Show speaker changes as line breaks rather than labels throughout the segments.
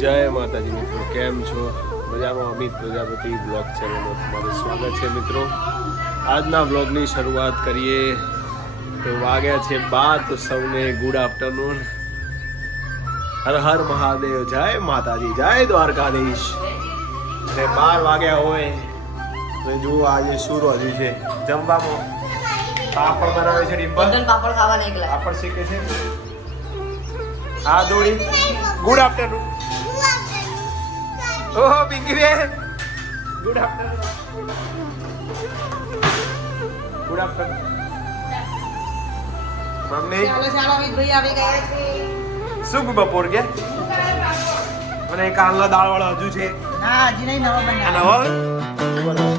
જય માતાજી મિત્રો કેમ છો? મજામાં? અમિત પ્રજાપતિ બ્લોગ ચેનલમાં તમારું સ્વાગત છે મિત્રો. આજના બ્લોગની શરૂઆત કરીએ તો વાગ્યા છે બાર તો સૌને ગુડ આફ્ટરનૂન હર હર મહાદેવ જય માતાજી જય દ્વારકાધીશ. અને બાર વાગ્યા હોય તો જુઓ આજે શું રોજ્યું છે. જમવામાં પાપડ બનાવે છે ડિમ્પલ
પાપડ ખાવાના એકલા.
પાપડ શીખે છે? આ દોડી ગુડ આફ્ટરનૂન ઓહો Pinkiben good afternoon good afternoon mummy.
ચાલો ચાલો અમિતભાઈ આવી ગયા છે.
શું બપોર કે? અને કાલનો દાળ વાળો હજુ છે.
ના હજી નહીં નવો બનાવ
નવો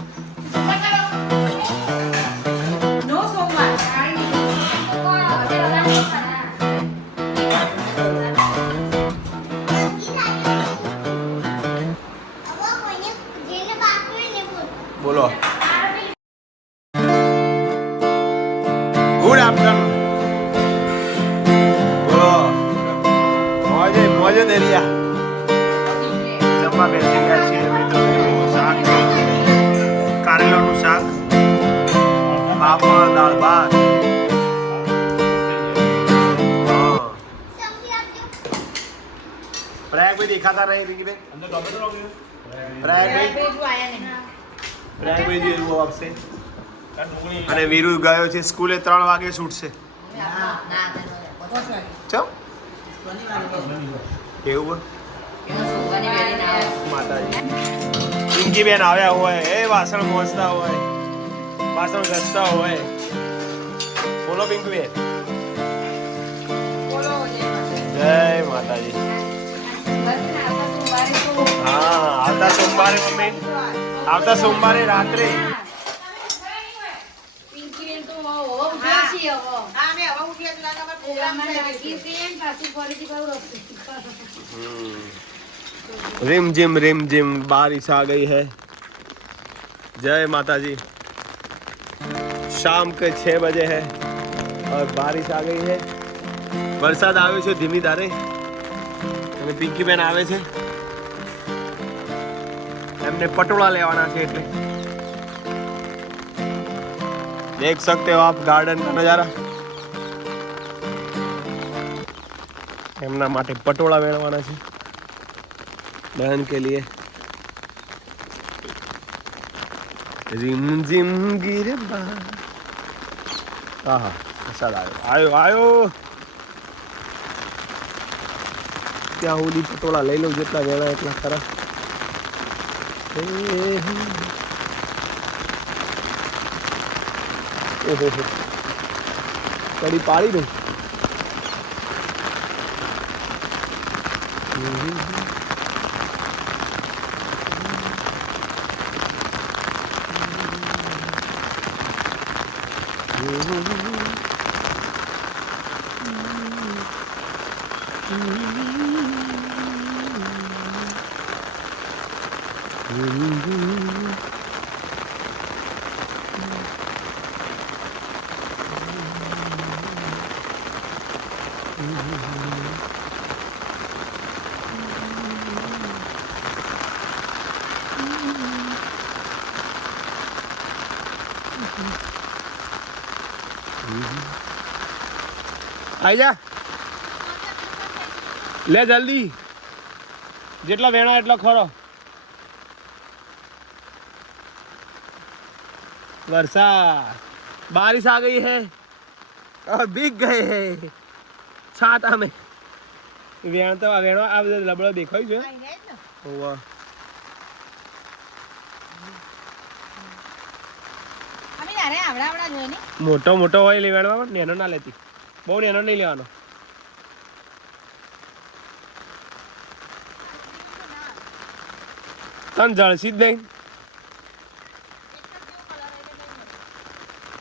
જમવા બેસી ગયા છીએ મિત્રો શાક કારેલાનું શાક પાપડ દાળ ભાત હા. પ્રયાગભાઈ દેખાતા નહીં રીકીબેન પ્રયાગભાઈ
પેટું ભાઈ નહીં
પ્રયાગભાઈ જે એવું આપશે અને વીરુ ગયો છે સ્કૂલે ત્રણ વાગે છૂટશે
ના
માતાજી બેન આવ્યા હોય એ વાસણ પહોંચતા હોય વાસણ ઘસતા હોય. બોલો પિંકી બેન
જય માતાજી.
હા આવતા સોમવારે મમ્મી. આવતા સોમવારે રાત્રે.
હા. અમે હવે ઉઠ્યા છીએ લાલા અમારો પ્રોગ્રામ છે
रिम जिम रिम जिम बारिश आ गई है जय माता जी शाम के छः बजे है और बारिश आ गई है વરસાદ આવ્યો છે ધીમી ધારે અને પિંકી બેન આવે છે એમને પટોળા લેવાના છે એટલે देख सकते हो आप गार्डन का नज़ारा એમના માટે પટોળા મેળવવાના છે बहन के लिए रिम जिम गिर હા વરસાદ આવ્યો આવ્યો આવ્યો ત્યાં સુધી પટોળા લઈ લઉં જેટલા વેળા એટલા ખરા હે હે. ઓહો હો. કડી પાડી દઉં આઈ જા લે જલ્દી જેટલા વેણા એટલો ખરો वर्षा बारिश आ गई है और भीग गए हैं छाता में વેણ તો વેણો આ બધો લબડો દેખાય છે હોવા
અમે તારે આવડા આવડા જોઈ ને
મોટો મોટો હોય લેવાનો નેનો ના લેતી બહુ નેનો નહીં લેવાનો તને જળસી જ નહીં.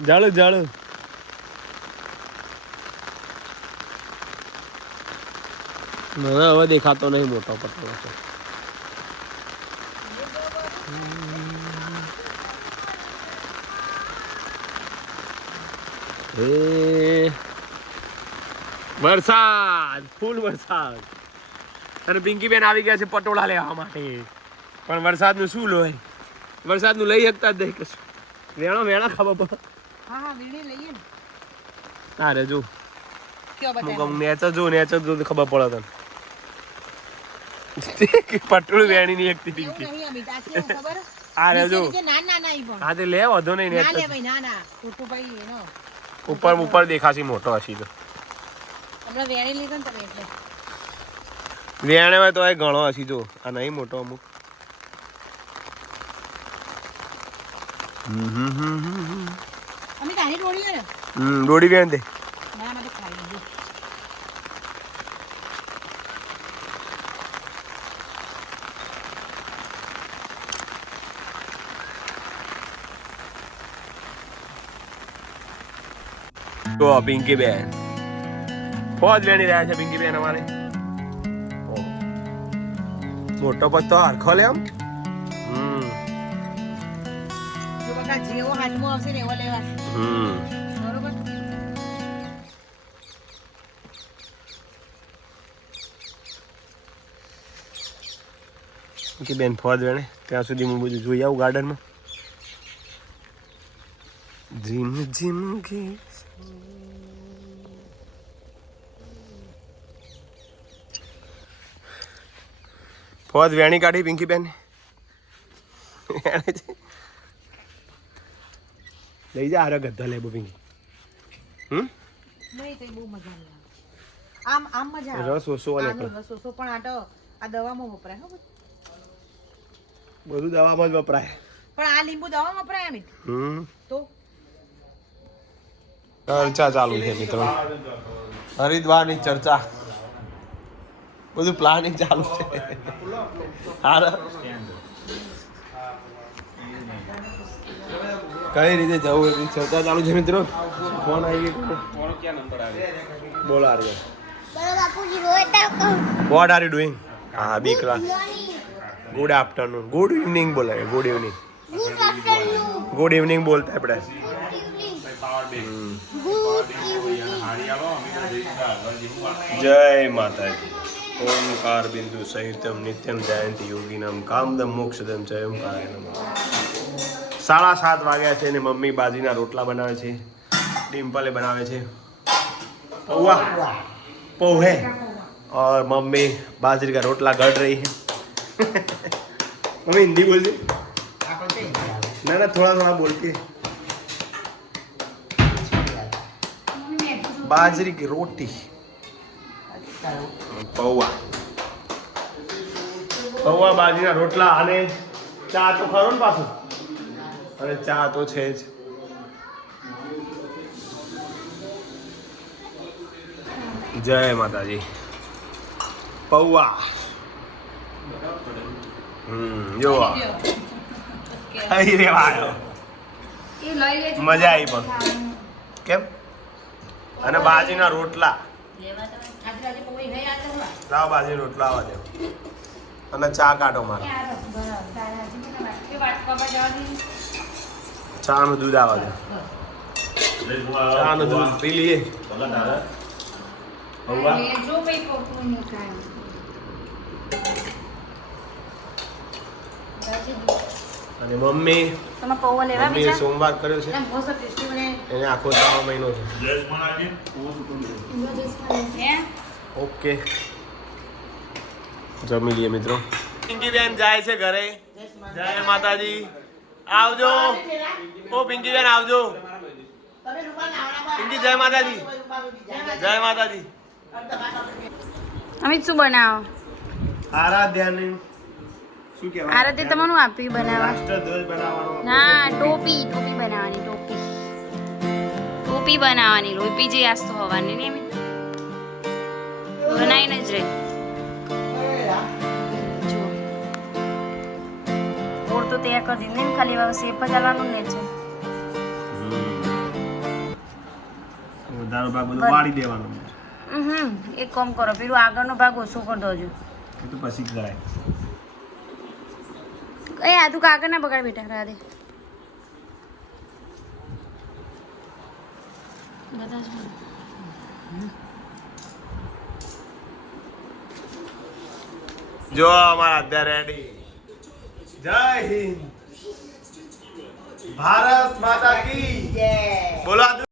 જળ જળ હવે દેખાતો નહીં મોટો પટલો છે વરસાદ, ફૂલ વરસાદ. અને પિંકી બેન આવી ગયા છે પટોળા લેવા માટે. પણ વરસાદનું શું લોય વરસાદનું લઈ શકતા જ નહીં કશું. વેણો વેણા ખબર પડે
હા હા વીણી લઈએ ને.
હા રે જો. નેચર જો નેચર જો તો ખબર પડે તને. પટોળું વેણી નહીં
એક આ કેવું ખબર?
આ રે જો.
ના ના ના
હા તે લે વધો નહીં નેચર
ભાઈ ના ના. ખોટું ભાઈ એનો.
ઉપર ઉપર દેખાશે મોટો હશે તો.
હમણાં વેણી લીધો ને તમે એટલે.
વેણે હોય તો એ ઘણો હશે જો. આ નહીં મોટો અમુક.
અમે તારી ડોળી ને
હમ દોડી વેણ દે
ખાઈ
તો પિંકી બેન. ફોજ વેણી રહ્યા છે પિંકી બેન અમારે. મોટો પત્તો હરખો લે આમ.
જો જેવો હાથમાં આવશે ને એવો લેવાશે.
હમ.
બરોબર?
પિંકી બેન ફોજ વેણે ત્યાં સુધી હું બધું જોઈ આવું ગાર્ડનમાં. જીમ જિંદગી ફોજ વેણી કાઢી પિંકી બેન. લઈ જા આરે ગધા લે પિંકી હમ
નહીં તે બહુ મજા આવે આમ આમ મજા આવે
રસ ઓછો
આલે રસ ઓછો પણ આટો આ દવામાં વપરાય હો બધું.
દવામાં જ વપરાય
પણ આ લીંબુ દવામાં વપરાય અમિત
હમ
તો
ચર્ચા ચાલુ છે મિત્રો હરિદ્વારની ચર્ચા બધું પ્લાનિંગ ચાલુ છે હાર કઈ રીતે જવું એની ચર્ચા ચાલુ છે મિત્રો. ફોન આવી ગયો. બોલો Arya. What are you doing હા B class good afternoon good evening બોલાય ગુડ ઇવનિંગ ગુડ ઇવનિંગ બોલતા આપણે. જય માતાજી. ઓમકાર બિંદુ સહિતમ નિત્યમ જયંતિ યોગીનામ. કામદમ મોક્ષદમ જય ઓમકાર સાડા સાત વાગ્યા છે ને મમ્મી બાજીના રોટલા બનાવે છે ડિમ્પલે બનાવે છે પૌવા પોહે और मम्मी बाजरी का रोटला गढ़ रही है मम्मी हिंदी बोल दी ना ना थोड़ा थोड़ा बोल के बाजरी की रोटी પૌવા પૌવા બાજરીના રોટલા અને ચા તો ખરો ને પાછું અને ચા તો છે જ. જય માતાજી. પૌવા. હમ, જોવા. ખાઈ રેવા મજા આવી પણ. કેમ? અને બાજરીના રોટલા. લાવ બાજરી રોટલા આવવા અને ચા કાઢો મારા. ચા નું દૂધ આવે છે. ચા નું દૂધ પી લઈએ. અને મમ્મી
મમ્મી
સોમવાર કર્યો છે. એને આખો ત્રણ મહિનો છે. ઓકે. જમી લઈએ મિત્રો. બેન જાય છે ઘરે. જય માતાજી. આવજો. ઓ પિંકી બેન આવજો. પિંકી જય માતાજી. જય માતાજી.
અમિત શું બનાવો?
આરાધ્યાની શું કહેવાય?
તમારું આપ્યું બનાવવા.
રાષ્ટ્રધ્વજ બનાવવાનો.
ના ટોપી ટોપી બનાવવાની ટોપી. ટોપી બનાવવાની ટોપી જે આસ્તો હોવાની ને બનાવીને જ રહે. તૈયાર કરી દીધી. ને ખાલી હવે સેફ જ આવવાનું ને છે.
વધારો ભાગ બધું વાળી દેવાનો.
હમ. એક કામ કરો પેલું આગળનો ભાગ ઓછો કરી દોજો.
એ તો પછી કરાય.
એ આ તું કાગળ ના બગાડ બેટા રાધે. બધા જ
જો અમારા અત્યારે રેડી જય હિન્દ. ભારત માતા કી. બોલો